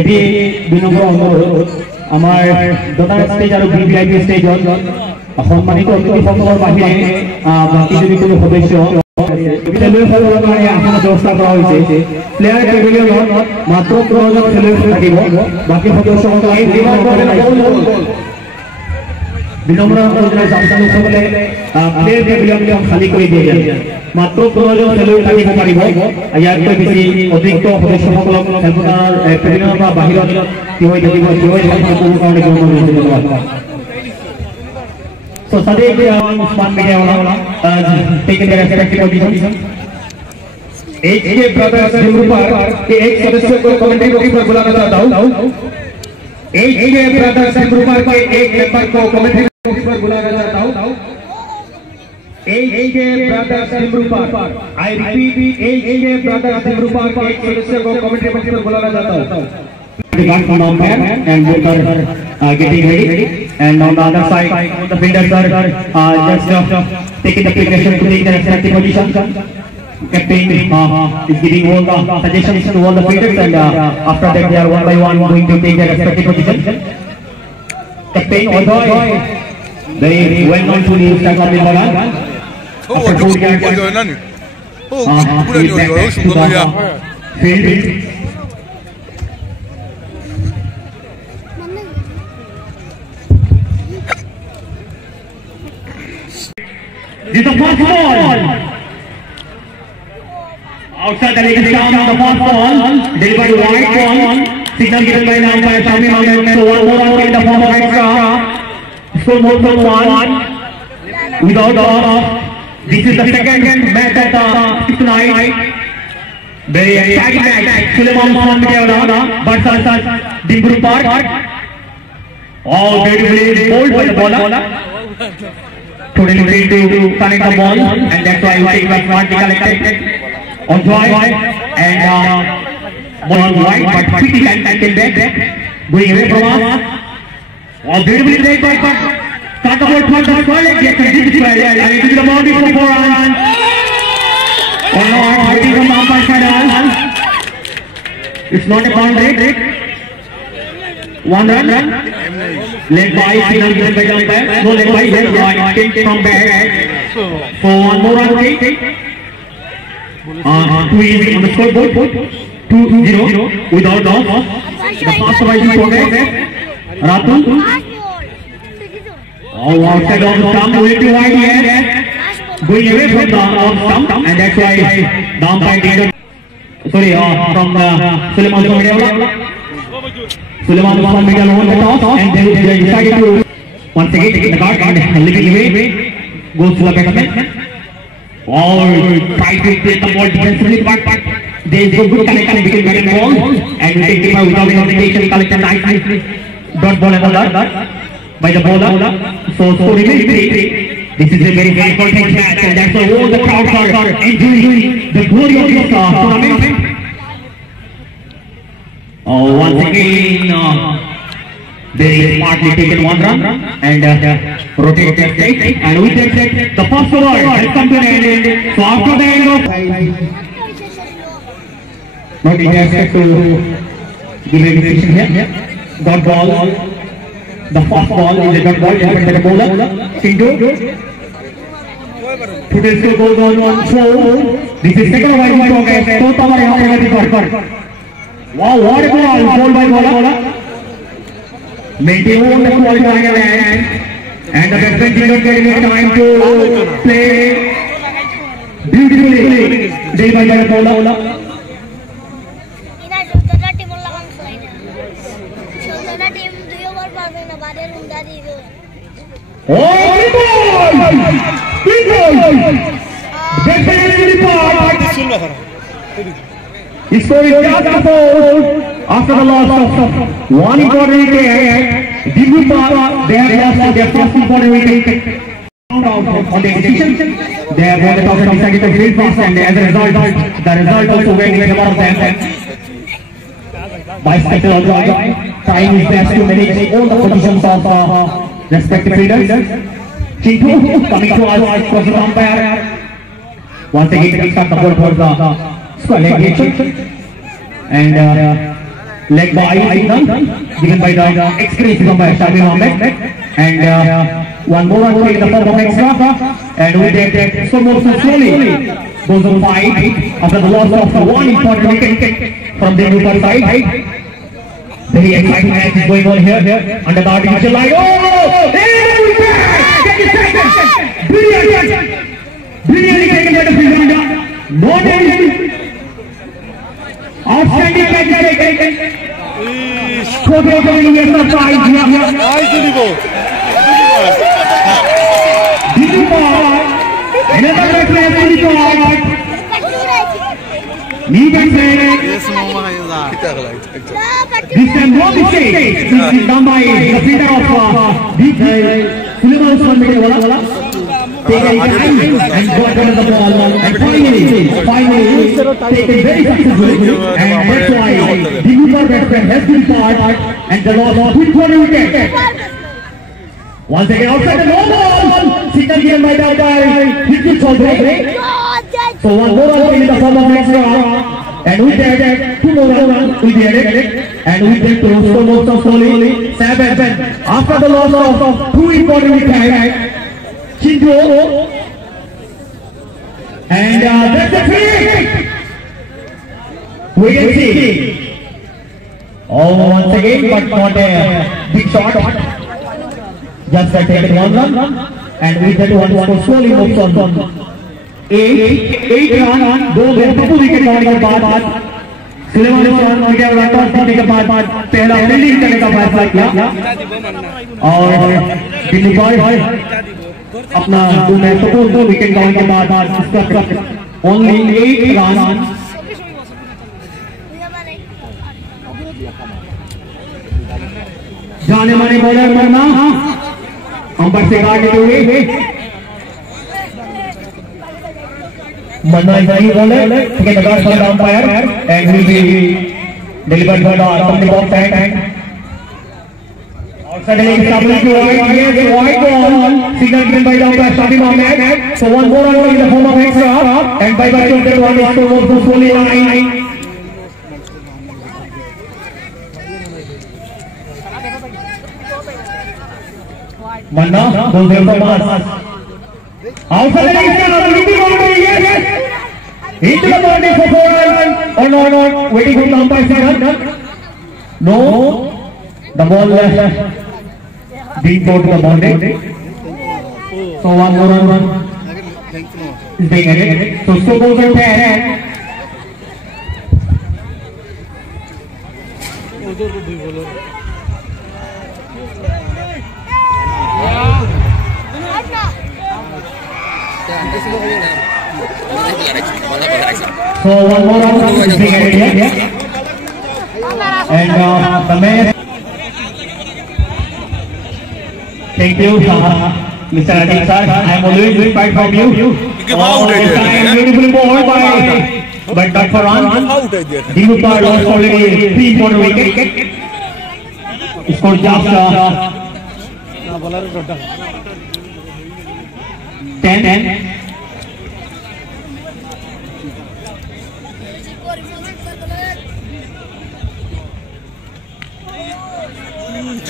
এটি 2 নম্বৰ অনুৰোধ আমাৰ দতাৰ ষ্টেজ আৰু ভিভিআইপি ষ্টেজত সম্মানিত অতিথিসকলৰ বাহিৰে বাকি যদি কোনো সদস্য খেলুৱৈসকলৰ কাৰণে আসন ব্যৱস্থা কৰা হৈছে। প্লেয়াৰ পেভিলিয়নত মাত্ৰ 9জন খেলুৱৈ থাকিব, বাকি সদস্যসকলে বিনম্ৰ অনুৰোধ জামচানুসকলে প্লেয়াৰ পেভিলিয়ন খালী কৰি দিয়ে। মাত্ৰ 9জন খেলুৱৈ থাকিব পাৰিব। ইয়াতকৈ বেছি অতিৰিক্ত সদস্যসকলক খেলপথাৰ পেভিলিয়নৰ পৰা বাহিৰত থিয় হৈ থাকিব কাৰণে ধন্যবাদ। So Sadiq Usman media wala taken their respective positions. HK brothers Dimrupar के एक सदस्य को कमेंट्री बॉक्स पर बुलाना चाहता हूँ। HK brothers Dimrupar के एक मेंबर को कमेंट्री बॉक्स पर बुलाना चाहता हूँ। HK brothers Dimrupar, I repeat, HK brothers Dimrupar के एक सदस्य को कमेंट्री बॉक्स पर बुलाना चाहता हूँ। From umpire and both are getting ready, and on the other side the fielders are just taking the preparation to take their respective position. Captain is giving all the suggestions to all the fielders, and after that they are one by one going to take their respective position. Captain Odoy, very well known to the Instagram bowler. After 4 yards, field. This is the first ball. Outside the leg down on the first ball. Delivered wide ball. Signal given by the umpire Shami Mohammed. So one more run in the form of extra. Score more than 1. Without off. This is the second match at the 6th night. Very exciting match. Suleiman Mohammed Deola versus Dimrupar. Oh, beautifully bowled by the bowler. Totally ready to connect the ball, and that's why we take one collected on drive and ball wide, but quickly came back, going away from us. Oh, beautifully played by start the ball towards the square leg, yes, and this is square leg, and it is the boundary for 4 runs. Oh no, I'm fighting from the umpire side. It's not a boundary. 1 run. Led by signal given by the umpire. No, led by left right. Kick from back. So one more run. 2 easy on the scoreboard. 2-0 without loss. The fast rising progress. Ratu. Oh, outside of the stump. Way too wide here. Going away from the off stump, and that's why the umpire did. Sorry, from Suleiman Mohammed. Suleiman Mohammed won the toss, and they decided to once again take the card and living away goes to the batsman. Oh, try to play the ball defensively, but there is a good connection between bat and ball, and we take it without any hesitation, collected nicely. Dot ball and that by the bowler. So remains 3. This is a very high contact match, and that's why all the crowds are enjoying the glory of this tournament. Oh, once again, very smartly taken 1 run and rotate their state, and with that set, the first over has come to an end. So after the end of not interested to give a decision here. Dot ball, the first ball is a dot ball given by the bowler. Sindu. Today's score goes on 1-4. This is second over in progress. So power यहाँ पे record. Wow, what a ball! Ball by bowler. Maintain the qualifying land, and the batsman did not get enough time to play beautifully. Day by the bowler. Oh, big ball! Big ball! Definitely part. He's scoring just a foul after the loss of 1 important wicket. Dimrupar, they have lost their first important wicket. On the decision, they have won the toss and decided to field first, and as a result, the result also went in favor of them. Vice-Captain Odoy trying his best to manage all the positions of respective fielders. Chintu coming to us across the umpire. Once again, he starts the ball for the square leg, and led by Signal, given by the experienced umpire Shami Ahmed, and one more run in the form of extra, and with that slow motion slowly goes on 5 after the loss of one important wicket from the Upper side. Very exciting match is going on here under the artificial light. Oh! Brilliant! Brilliantly taken by the fielder. No damage. Outstanding catch taken. Congratulations, yes, surprise here. Another referee to the court. Lead and say. This time no mistake. This is done by the fielder of Suleiman Usman Mitewala. Taken time and got under the ball, and finally taken very successfully, and that's why the Upper batsman has been part and the loss of 2 wicket. Once again outside the no ball, signal given by the umpire, hit it for break. So one more run in the form of extra, and with that 2 more runs will be added, and with that slow motion slowly 7 after the loss of 2 important wickets. Chinjo, and that's the trick. We can see. Oh, once again, but not a big shot. Just taken 1 run, and with that one score slowly moves on. 8 run, 2 wicket होने के बाद Suleman Usman wicket toss जीतने के बाद पहला fielding करने का फैसला किया, और दिल्ली बॉयज अपना 2 विकेट डाउन के बाद इसका ओनली 8 रन। जाने माने बॉलर मरना अंपायर से गार्ड लेते हुए Manna is the bowler, taken the guard from the umpire, and will be delivered by the box and outside the leg stability wide, yes, wide ball, signal given by the umpire Shami Ahmed. So one more run in the form of extra, and by virtue of that one is to move to slowly line. Manna goes there for pass. Outside the leg stability, yes. Into the boundary for 4 runs, or not, waiting for the umpire signal. No, the ball being thrown to the boundary. So one more run is being added. So still goes on 10. So one more run is being added here, and the man. Thank you, Mr. Rajiv sir. I am always inspired from you. Beautiful ball by Dr. Ran. The Upper lost already 3 important wickets. Score just 10.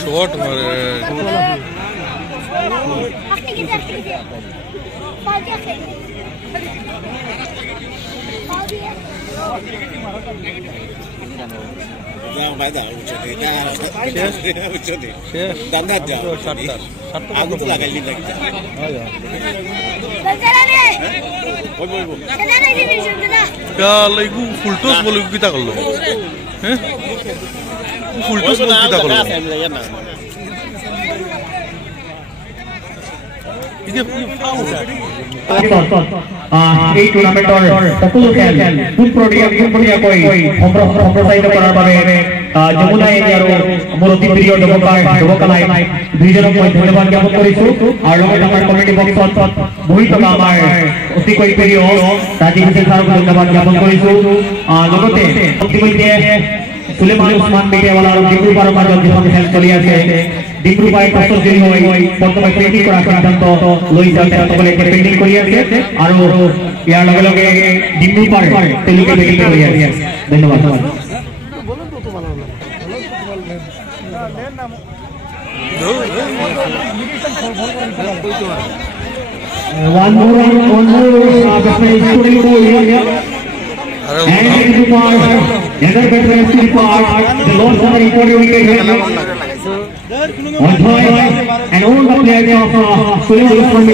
Short full toss boleh kita kalau, full toss boleh kita kalau. এই টুর্নামেন্টৰ সকলো খেল পোনপটীয়া কৈ সম্প্ৰচাৰিত কৰাৰ বাবে Jamuna any আৰু মোৰ অতি প্ৰিয় যুৱকালাই দুইজনক মই ধন্যবাদ জ্ঞাপন কৰিছো, আৰু লগতে আমাৰ কমিটি বক্সত বহি থকা আমাৰ অতিকৈ প্ৰিয় ৰাজীৱ ছাৰক ধন্যবাদ জ্ঞাপন কৰিছো। লগতে ইতিমধ্যে সুলেমান উসমান মিডিয়াৱালা আৰু ডিব্ৰুগড়ৰ মাজত যিখন খেল চলি আছে, ডিব্ৰুগড় টছত জয়ী হৈ বৰ্তমান পেণ্ডিং কৰাৰ সিদ্ধান্ত লৈছে, তেওঁলোকে পেণ্ডিং কৰি আছে, আৰু ইয়াৰ লগে লগে ডিব্ৰুগড় তেওঁলোকে পেণ্ডিং কৰি আছে। ধন্যবাদ। One more, and into part, another veteran to part, the loss of the important wicket on point, and all the players of Suleiman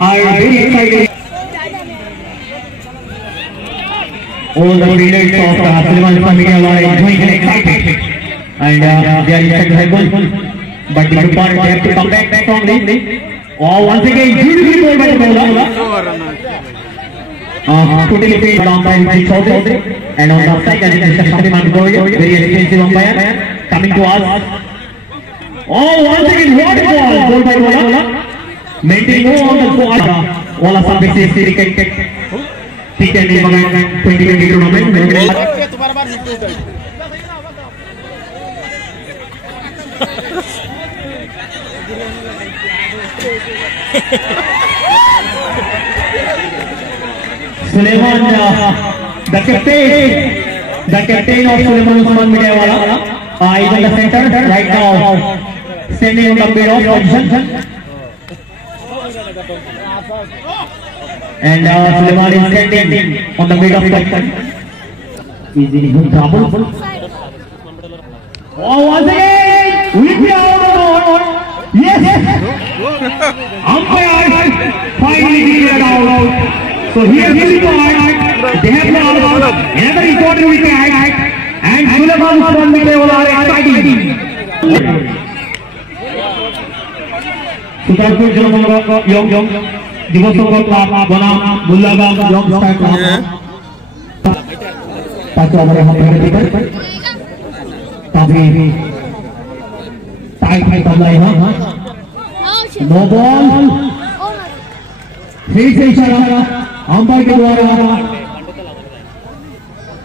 are very excited. All the players of Suleiman are enjoying and excited, and they are inside the goal, but the good part they have to come back strongly. Oh, once again, beautifully played by the bowler. Putting it down by Chaudhary, and on the side, Mr. Shaktiman Goria, very expensive umpire, coming to us. Oh, once again, what a ball by bowler. Maintaining no on the ball. All of some big cricket. T10 2020 tournament. Suleiman, the captain of Suleiman Usman Mediawala, is in the center right now, standing on the mid of position. And Suleiman is standing on the mid of position. Is in good trouble. Oh, once again, we are on the board. Yes. Umpire finally cleared out. So here is the point. They have lost another important wicket, and Suleiman Usman Mediawala are exciting. Sutarpur Jalamoga Yong Divasoko Club Bonam Bullagam Yong Star Club. Satu over yang berikutnya. Tapi tight tabla ini. No ball. फिर से इशारा umpire के द्वारा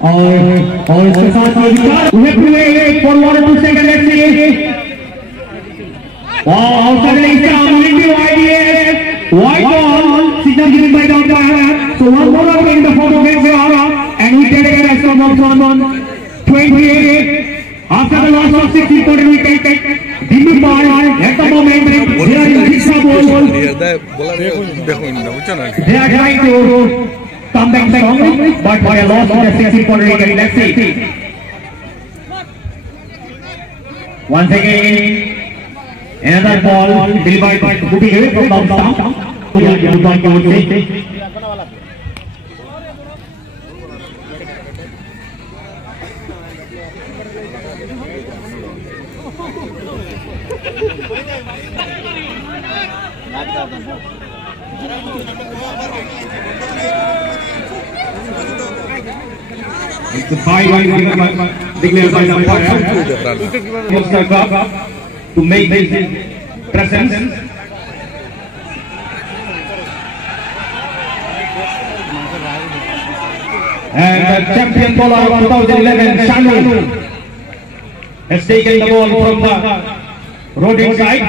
और इसके साथ ये विचार उन्हें for 1 or 2 seconds let's see outside the extra into wide ball signal given by the umpire so one more out in the form of and we take a rest of 28 after the loss of 6 important wicket Dimmy ball at the moment they are in extra ball they are trying to come back strongly but they lost the 6 important wicket let's see once again another ball delivered moving away from down stump It's a 5-1 declared by the umpire to make his presence. And the champion bowler of 2011, Shanu, has taken the ball from the road inside.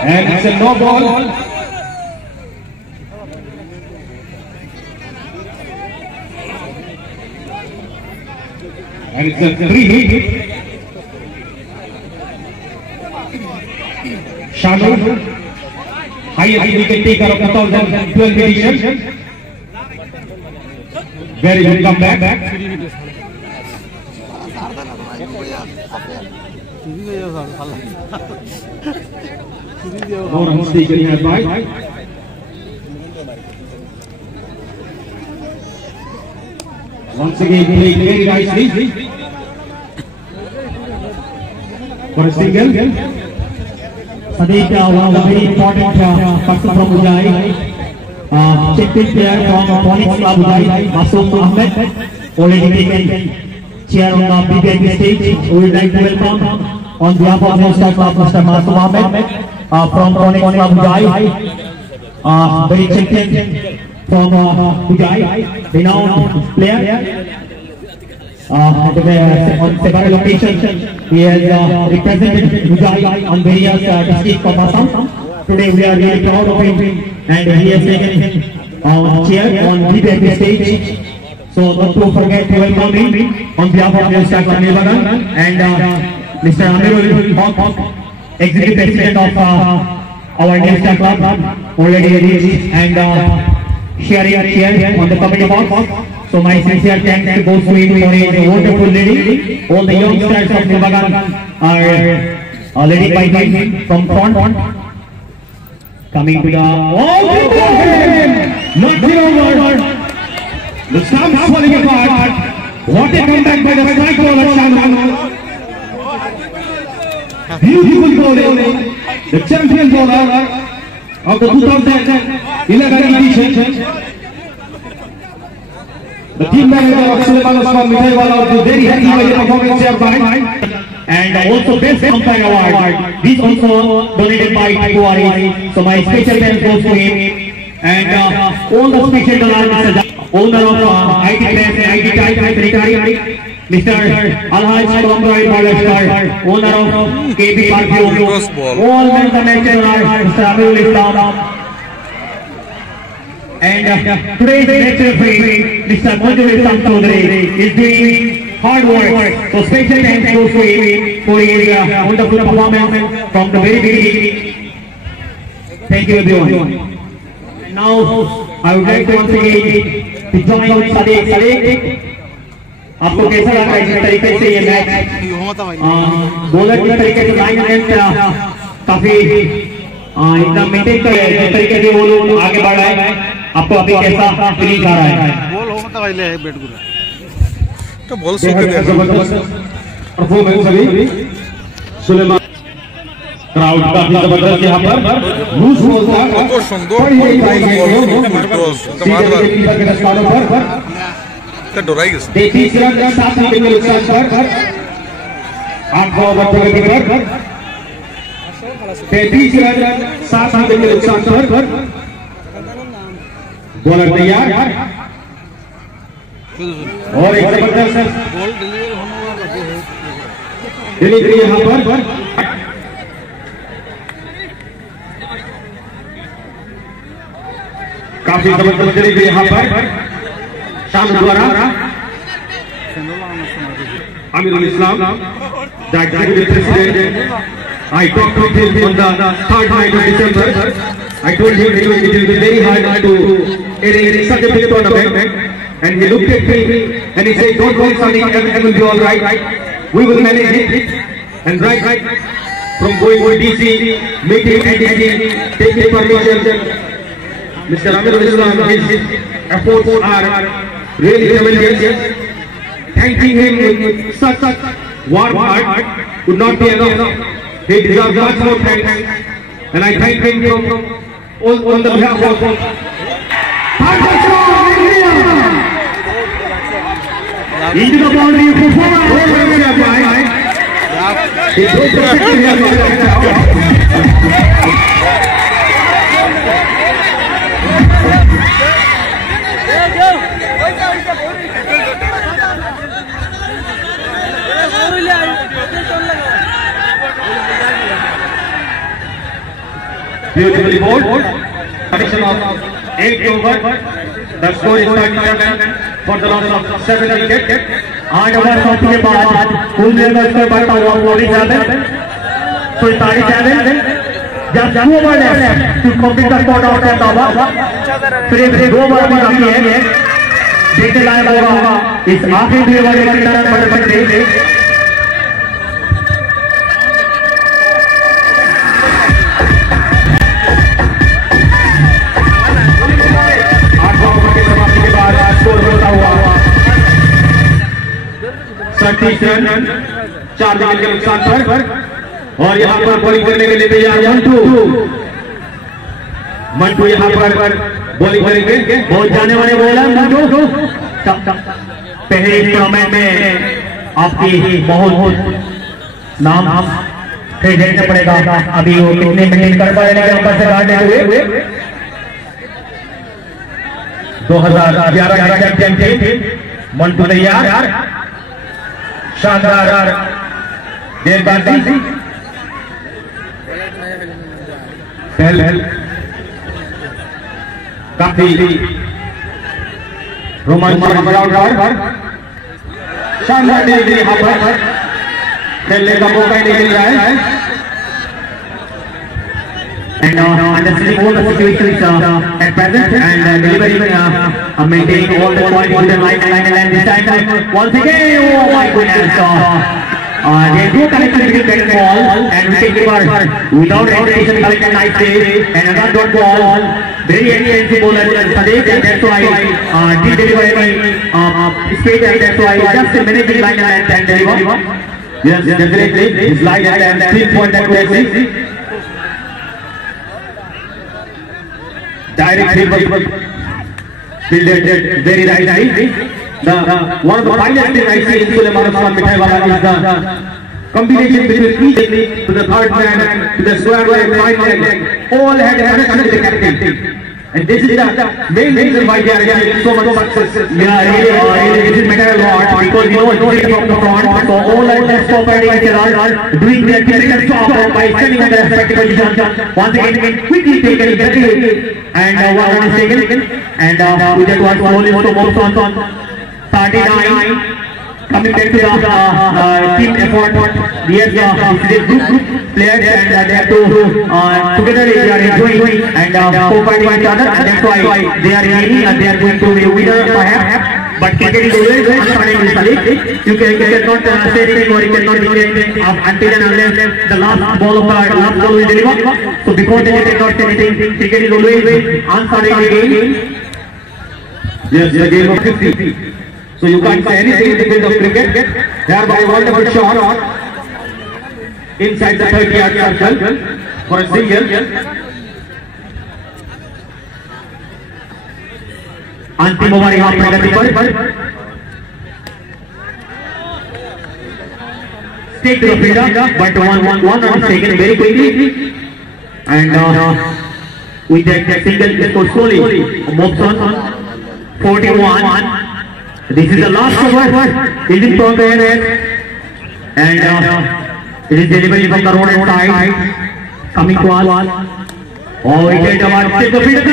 And it's a no ball. And it's a 3-hit. Shanu, highest wicket taker of 2012 edition. Very good comeback. 4 runs taken here by. Once again played very nicely for a single. Sadiq, one of the very important person from Ujai, champion player from Phoenix Club Ujai, Masoom Ahmed, already taken chair on the BBIP stage. We would like to welcome on behalf of Mr. Masoom Ahmed from Phoenix Club Ujai, very champion from Ujai, renowned player. On several occasions, he has represented Ujai on various districts of Assam. Today we are really proud of him, and he has taken chair on BBIP stage. So So not to forget to welcome me on behalf of Mr. Nilbagan and Mr. Amirul Haq, Executive President of our Nilstar Club, already reached and sharing a chair on the committee box. So my sincere thanks goes to him for his wonderful leading. All the youngsters of Nilbagan are led by him from front. Coming to the nothing over. The stump falling apart. What a comeback by the strike bowler Shannon. Beautiful bowling. The champion bowler of the 2011 edition. The team manager of Suleiman Osman Mithaiwala was very happy with the performance here by. And also best umpire award. This also donated by Tiwari. So my special thanks goes to him. And all the special talents, owner of IT Press and IT Type Secretary, Mr. Alhaj Kolomroy Balashkar, owner of KB Parkview, all men the matches are Mr. Amirul Islam. And today's match referee, Mr. Manjul Islam Chaudhary, is doing hard work. So special thanks goes to him for his wonderful performance from the very beginning. Thank you everyone. Now I would like to once again to join with Sadiq. आपको कैसा लगा इस तरीके से ये match bowler की तरीके से लाइन लेंथ काफी इतना मेंटेन करे जिस तरीके से वो लोग आगे बढ़ रहे हैं आपको अभी कैसा फीलिंग आ रहा है बॉल हो मत वाले है बैट गुला तो बॉल से जबरदस्त परफॉर्मेंस अभी सुलेमान क्राउड काफी जबरदस्त यहाँ पर लूज बॉल था तो सुंदर बॉल का डराई गया 33 रन 7 विकेट के नुकसान पर 8 ओवर प्रगति पर 33 रन 7 विकेट के नुकसान पर बॉलर तैयार और एक जबरदस्त बॉल डिलीवरी यहाँ पर काफी जबरदस्त डिलीवरी यहाँ पर शाम द्वारा Amirul Islam, the executive president. I talked to him on the 3rd night of December. I told him it will be very hard to arrange such a big tournament, and he looked at me and he said, "Don't worry, Sadiq, everything will be all right. We will manage it." And right from going to DC, meeting and taking permission, Mr. Amirul Islam, his efforts are really tremendous. Thanking him with such warm heart would not be enough. He deserves much more thanks, and I thank him on the behalf of into the boundary performer. Beautifully bowled. Addition of 8 overs. The score is 37 for the loss of 7 wickets. 8 overs होने के बाद कुल मिलाकर score बढ़ता हुआ 47. So 37. Just 2 overs left to complete the score of 10 overs. फिर 2 over अभी बाकी है. देखने लायक होगा इस आखिरी 2 ओवर में कितना रन बन सकते हैं. रन 4 विकेट के नुकसान पर और यहाँ पर बॉलिंग करने के लिए तैयार मंटू यहाँ पर बॉलिंग करेंगे. बहुत जाने वाले बॉलर मंटू. पहले टूर्नामेंट में आपकी बहुत नाम फिर देखना पड़ेगा अभी वो कितने मेंटेन कर पा रहे हैं से गार्ड हुए 2011 का चैंपियन थे. मंटू तैयार शानदार गेंदबाजी काफी Roman Sharma शानदार डिलीवरी यहाँ पर खेलने का मौका नहीं मिल रहा है and understanding all the situations at present and delivering maintaining all the quality on the line and this time once again oh my goodness they do connection between that ball and wicketkeeper without hesitation collected nicely and another dot ball very expensive bowler Sadesh and that's why did deliver any straight and that's why just managing line and deliver yes definitely his line and 3-point accuracy direct fielded very nicely. One of the finest things I see in Suleiman Osman Mithaiwala is the combination between each to the third man, to the square leg, right leg, all had a connection with the captain. And this is the main reason why they are achieving so much success. Yeah, really, this is matter a lot because you know it's from the front. So all are just cooperating each other, doing their critical job by standing on their respective position. Once again, quickly taken exactly, and one is taken, and we just want slowly to move on. 39. Coming back to the team effort, yes, this is a group players and they have to together they are enjoying and cooperating each other and that's why they are winning and they are going to be a winner perhaps. But cricket is always unpredictable. You cannot say anything or you cannot do anything until and unless the last ball will deliver. So before that you cannot say anything. Cricket is always unpredictable game. Yes, the game of 50. So you can't say anything in the field of cricket. Thereby wonderful shot inside the 30-yard circle for a single. अंतिम over यहाँ प्रगति पर take to the fielder, but one run taken very quickly, and with that single score slowly moves on 41. This is the last over. It is progress, and it is delivery from the road side coming to us. Oh, it is about take the fielder.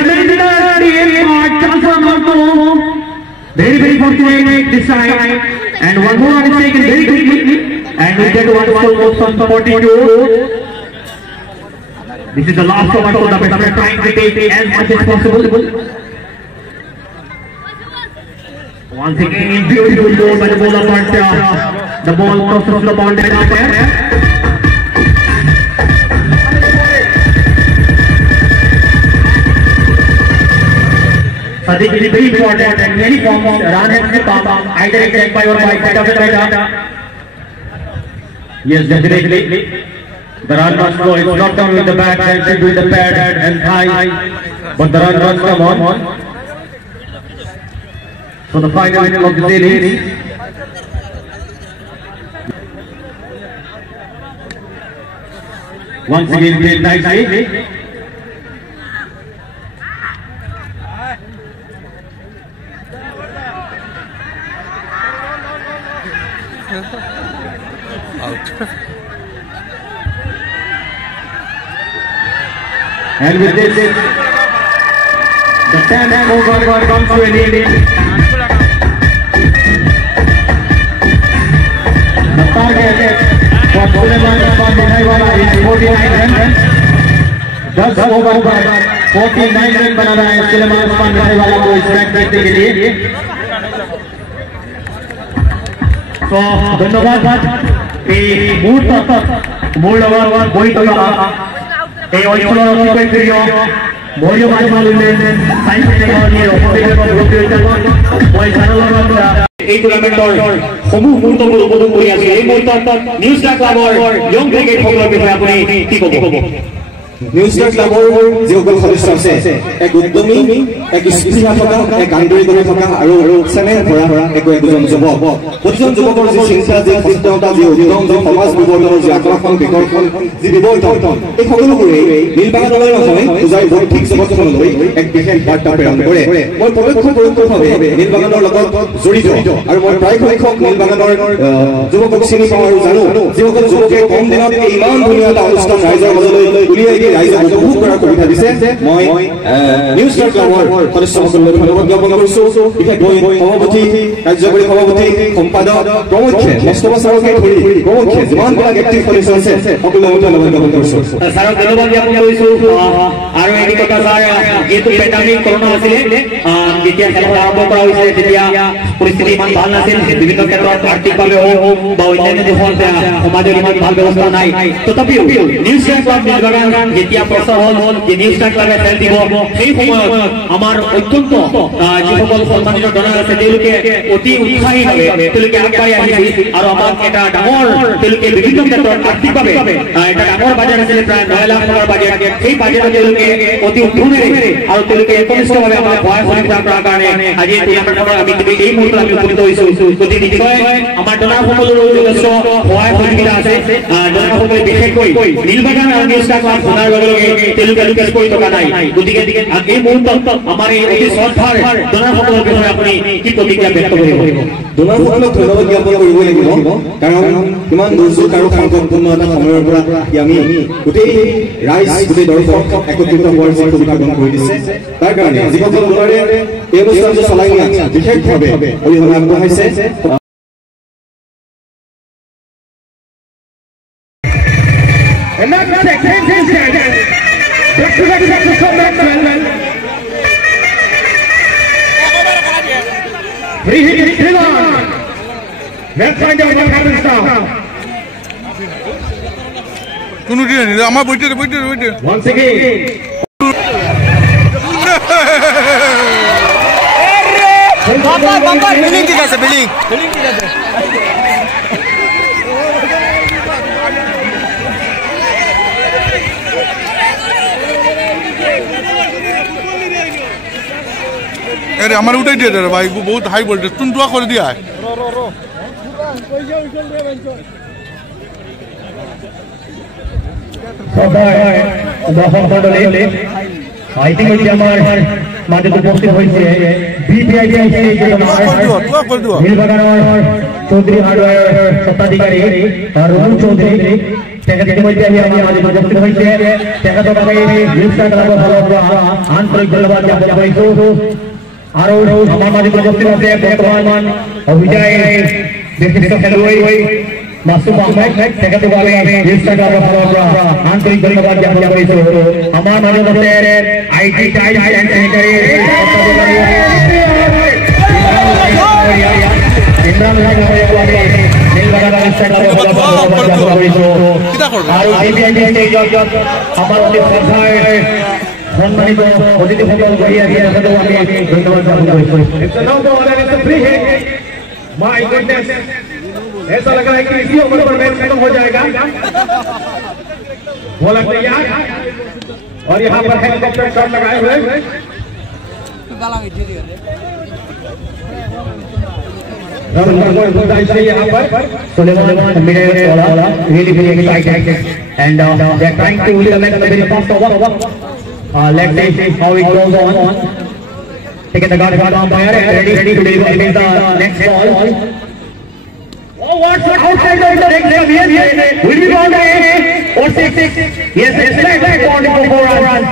Very fortunate this time, and one more run is taken very quickly, and we get one full moves on 42. This is the last over, so the batsman trying to take as much as possible. Once again, beautiful ball by the bowler, but the ball crosses the boundary out there. Sadiq is very important and many forms run has to come either a leg by or by side of the batter. Yes, definitely. The run must go. It's not done with the bat, it should be with the pad and thigh. But the run must come on. So the final of the series. Once again played nicely. And with this, the 10th over comes to an end. The target for Suleiman Osman Mithaiwala is 49 runs. 10 over पर 49 run बना रहा है सुलेमान ओस्मान मिठाईवाला को इस match जीतने के लिए. तो धन्यवाद. मूड ओवर बोई तो এই অঞ্চলের অতিক্রম করিও মরিও মালুমেন সাইন্স টেকনোলজির অপেক্ষা গ্রুপের মই জানালাম এই টুর্নামেন্টৰ সমূহ মুহূৰ্তবোৰ উপভোগ কৰি আছে. এই মুহূৰ্তত নিউজ ক্লাবৰ ইয়ং ক্ৰিকেট সকলৰ বিষয়ে আপুনি কি ক'ব? নিউজ ক্লাবৰ যিসকল সদস্য আছে এক উদ্যমী, এক স্পৃহা থকা, এক আন্তৰিকতা থকা আৰু চেনেহ ভৰা একজন যুৱক. প্ৰতিজন যুৱকৰ যি চিন্তা, যি সচেতনতা, যি উদ্যম, যি সমাজ বিৱৰ্তনৰ যি আকৰ্ষণ, বিকৰ্ষণ, যি বিৱৰ্তন, এই সকলোবোৰে নীলবাগানলৈ নহয় পূজাৰ ভৌতিক জগতখনলৈ এক বিশেষ বাৰ্তা প্ৰেৰণ কৰে. মই পৰোক্ষভাৱে নীলবাগানৰ লগত জড়িত আৰু মই প্ৰায় সংখ্যক নীলবাগানৰ যুৱকক চিনি পাওঁ আৰু জানো যিসকল যুৱকে কম দিনত ইমান ধুনীয়া এটা অনুষ্ঠান ৰাইজৰ মাজলৈ উলিয়াই ৰাইজক উপভোগ কৰাৰ সুবিধা দিছে মই নিউজ ষ্টাৰ ক্লাবৰ সদস্যসকললৈ ধন্যবাদ জ্ঞাপন কৰিছো বিশেষকৈ সভাপতি কাৰ্যকৰী সভাপতি সম্পাদক প্ৰমুখ্যে মোস্তফা ছাৰকে ধৰি প্ৰমুখ্যে যিমানবিলাক এক্টিভ সদস্য আছে সকলোকে ধন্যবাদ জ্ঞাপন কৰিছো ছাৰক ধন্যবাদ জ্ঞাপন কৰিছো আৰু এই কথা ছাৰ যেহেতু পেণ্ডামিক কৰোনা আছিলে যেতিয়া খেল আৰম্ভ কৰা হৈছিলে তেতিয়া পৰিস্থিতি ইমান ভাল নাছিল বিভিন্ন ক্ষেত্ৰত আৰ্থিকভাৱে হওক বা অন্যান্য দেশত সমাজৰ ইমান ভাল ব্যৱস্থা নাই তথাপিও নিউজ ষ্টাৰ ক্লাব নিলবাগান যেতিয়া প্ৰচাৰ হ'ল যে নিউজ ষ্টাৰ ক্লাবে খেল দিব সেই সময়ত আমাৰ অত্যন্ত যিসকল সন্মানিত ডনাৰ আছে তেওঁলোকে অতি উৎসাহীভাৱে তেওঁলোকে আগবাঢ়ি আহিছিল আৰু আমাক এটা ডাঙৰ তেওঁলোকে বিভিন্ন ক্ষেত্ৰত আৰ্থিকভাৱে এটা ডাঙৰ বাজেট আছিলে প্ৰায় 9 লাখ টকাৰ বাজেট সেই বাজেটত তেওঁলোকে অতি উদ্যমেৰে আৰু তেওঁলোকে একনিষ্ঠভাৱে আমাক সহায় সহযোগিতা কৰাৰ কাৰণে আজি টুৰ্ণামেণ্টত আমি এই মুহূৰ্তত আমি উপনীত হৈছোঁ গতিকে নিশ্চয় আমাৰ ডনাৰসকলৰো যথেষ্ট সহায় সহযোগিতা আছে ডনাৰসকলে বিশেষকৈ নীলবাগান আৰু নিউজ ষ্টাৰ ক্লাব শুনাৰ লগে লগে তেওঁলোকে পিছ পৰি থকা নাই গতিকে এই মুহূৰ্তত আমাৰ এই অতি শ্ৰদ্ধাৰ ডনাৰসকলৰ বিষয়ে আপুনি কি প্ৰতিক্ৰিয়া ব্যক্ত কৰিব ডনাৰসকলক ধন্যবাদ জ্ঞাপন কৰিব লাগিব কাৰণ কিমান দুৰ্যোগ আৰু সংকটপূৰ্ণ এটা সময়ৰ পৰা আমি গোটেই ৰাইজ গোটেই দৰ্শক একত্ৰিত হোৱাৰ যি সুবিধা প্ৰদান কৰি দিছে তাৰ কাৰণে যিসকল ডনাৰে এই অনুষ্ঠানটো চলাই নিয়াত বিশেষভাৱে অৰিহণা আগবঢ়াইছে কোনো দিন আমার বইতে once again বিল্ডিং ঠিক আছে বিল্ডিং ঠিক আছে अरे हमारे उठाई दिया जरा भाई बहुत हाई वोल्टेज तुम दुआ कर दिया है I think we are माध्यम से उपस्थित हुई है बीपीआईटी नीलबागान चौधरी हार्डवेयर सत्ताधिकारी और रोहन चौधरी तेखते मध्य आमार माजे उपस्थित हुई है तेखतक आमि निउज ষ্টাৰ ক্লাবৰ ফালৰ পৰা আন্তৰিক ধন্যবাদ জ্ঞাপন কৰিছো আৰু আমাৰ মাঝে উপস্থিত আছে বৰ্তমান অভিজয় ব্যক্তিগত খেলুৱৈ মাসুম আহমেদ তেখেতক আমি নিউজ ষ্টাৰ ক্লাবৰ ফালৰ পৰা আন্তৰিক ধন্যবাদ জ্ঞাপন কৰিছো আমাৰ মাঝে আছে আইটি টাইলছ এণ্ড স্যানিটাৰী ইমরান ভাই নীলবাগান নিউজ ষ্টাৰ ক্লাবৰ ফালৰ পৰা জ্ঞাপন কৰিছো আৰু বিপিআইটি ষ্টেজত আমাৰ অতি শ্ৰদ্ধাৰ সম্মানিত অতিথিসকল বহি আছে তেখেতক আমি ধন্যবাদ জ্ঞাপন কৰিছো माय गुडनेस ऐसा लग रहा है कि इसी ओवर पर मैच खत्म हो जाएगा बोला तैयार और यहाँ पर हेलीकॉप्टर शॉट लगाए हुए यहाँ पर Suleman really very excited and they are trying to select the very first over let's see how it goes on taking the guard from the umpire and ready to deliver against the next ball. Oh, what's outside the next ball? Yes, will be boundary or 6. Yes, straight boundary for 4 runs.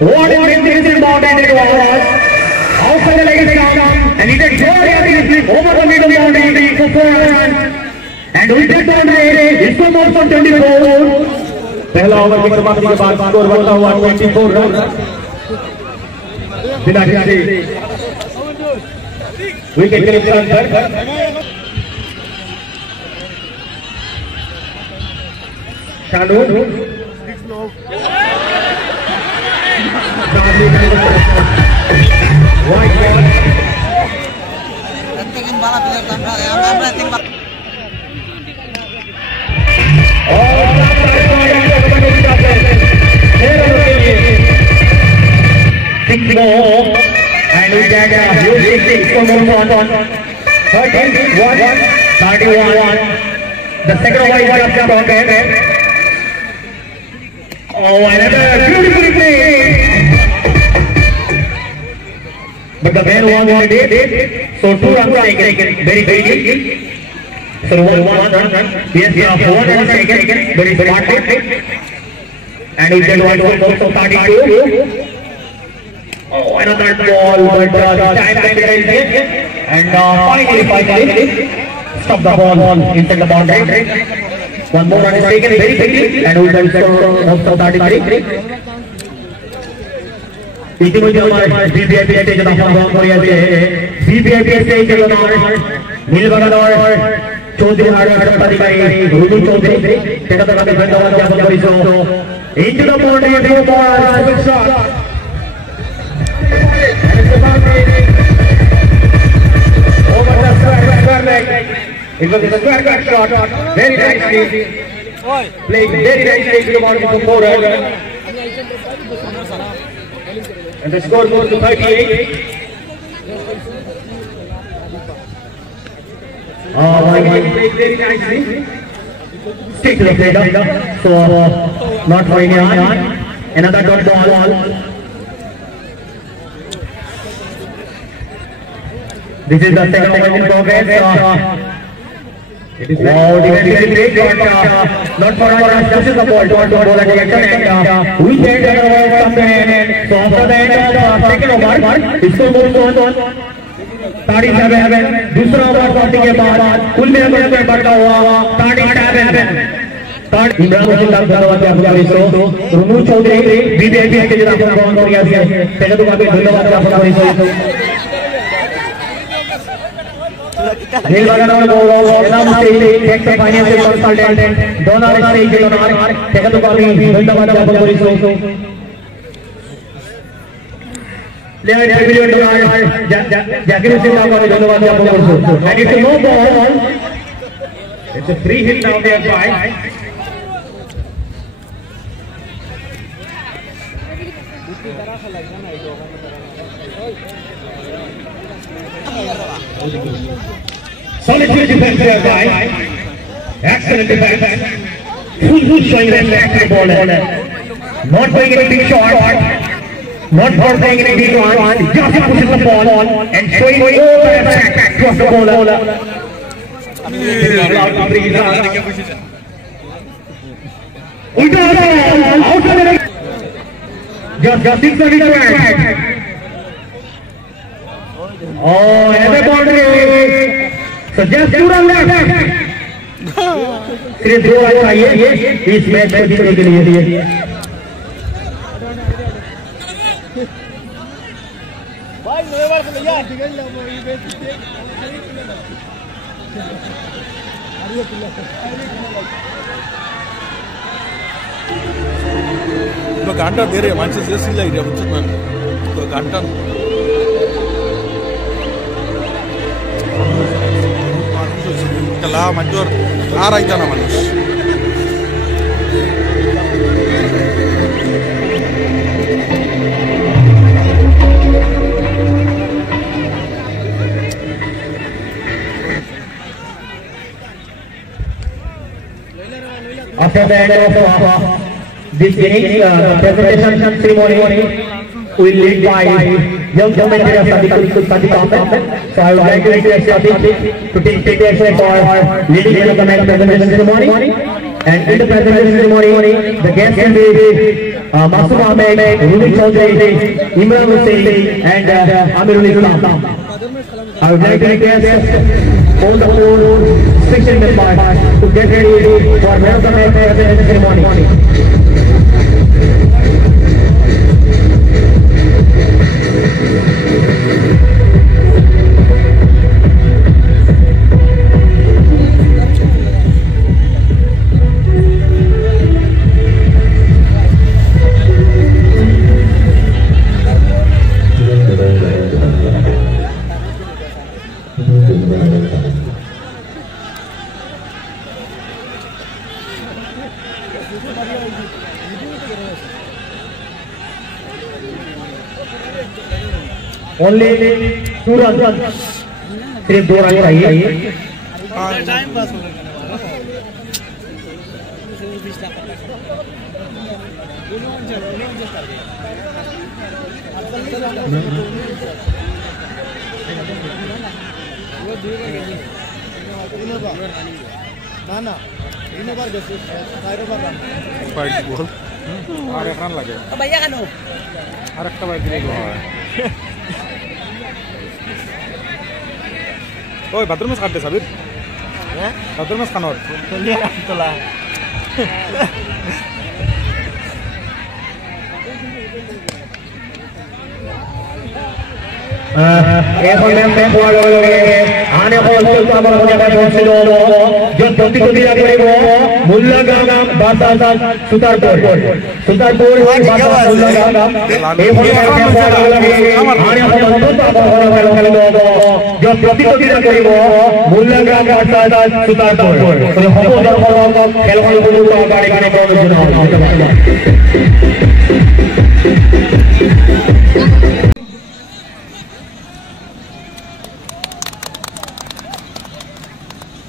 What a magnificent boundary it was. Outside the leg is down and he takes over the middle boundary for 4 runs. And with that boundary, it's no more for 24. पहला over की समाप्ति के बाद score बनता हुआ 24 run. बिना किसी wicket के नुकसान पर Shanu wide ball and we get a huge 6 on 31. The second over is up from there. Oh, another beautiful play. But the man won on it. So 2 runs taken. Very good. So 1 run. Yes, 4 runs taken. Very smart. And he did one goal for 32. Oh, another ball, but time capitalized it. And finally, stop the ball inside the boundary. One more run is taken very quickly, and we will score of 33. इतिमध्ये हमारे बीबीआईपी stage का form कर रही है बीबीआईपी stage के दौरान नीलबगल और Chaudhary hardware अधिकारी रुदु चौधरी तेरा तो हमें धन्यवाद ज्ञापन करी सो into the boundary through ball good shot over the square leg it was a square cut shot very nicely played very nicely to the boundary from forward and the score goes to 38. Very nicely. Stick to the plate, so not for any on. Another dot ball. This is the second over in progress. Wow, defensive great shot. Not for us, this is the ball. Don't go that direction. And we get the ball somewhere. So after the end of the second over, this score goes on. 37 दूसरा over party के बाद कुल मिलाकर में बढ़ता हुआ 37 इमरान हुसैन का धन्यवाद ज्ञापन करिसो रुनु चौधरी बीबीआईपी के जरा फोन करिया से तेरे तो काफी धन्यवाद ज्ञापन करिसो नीलबगल और गोल नाम से एक फाइनेंशियल कंसल्टेंट दोनों स्टेज के दौरान तेरे तो काफी धन्यवाद ज्ञापन करिसो Player tribute to Zakir Hussain का धन्यवाद ज्ञापन करिसो and it's a no ball it's a free hit now they are trying solid defense there guys excellent defense full showing respect to the ball not going any big shot not forcing any big one, just pushes the ball and showing all the respect towards the bowler. Just 6 of it. Oh, and the boundary. So just to run left. सिर्फ 2 run चाहिए इस match को जीतने के लिए. भाई नए बार से भैया टिकट ले वो ये बेच दे तो घंटा दे रहे मानसे से सिला ही रहा तो घंटा कला मंजूर आ रहा था ना मनुष्य After the end of this presentation ceremony, we will lead by young gentleman Sadiq. So I would like to request Sadiq to take action for leading the presentation ceremony. And in the presentation ceremony, the guests will be Masood Ahmed, Rudu Chaudhary, Imran Hussain, and Amirul Islam. I would like to request all the 4 section members to get ready for welcome and presentation ceremony. Only 2 runs. सिर्फ 2 run चाहिए. Time pass हो ना ना 3 बार আর এক run লাগে ভাইয়া কেন আর একটা বাইক দিলে ওই বাথরুম মাছ কাটতে সাবির হ্যাঁ বাথরুম মাছ খানোর তোলা এখন ম্যাম পড়া লগে আনে হল আমার জায়গায় পৌঁছিল যে প্রতিযোগিতা করিব মুল্লাগাম বাসাসাল সুতারপুর বাসা মুল্লাগাম এই হল পড়া লগে আনে হল আমার ভালো খেলো যে প্রতিযোগিতা করিব মুল্লাগাম বাসাসাল সুতারপুর তো হব খেল খেলগুলো গাড়ি গাড়ি প্রয়োজন হবে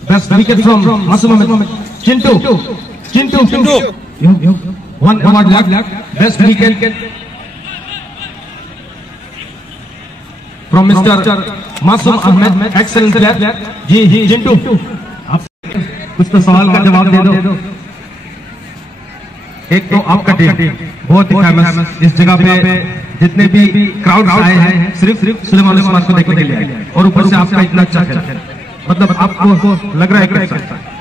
Best wicket from Masum Ahmed. Chintu. One award left. Best wicket from Mr. Masum Ahmed. Excellent player. Ji Chintu. आप कुछ तो सवाल का जवाब दे दो. एक तो आपका टीम बहुत ही फेमस इस जगह पे जितने भी क्राउड आए हैं सिर्फ सुलेमान उस्मान को देखने के लिए और ऊपर से आपका इतना अच्छा खेल मतलब आपको लग रहा है कि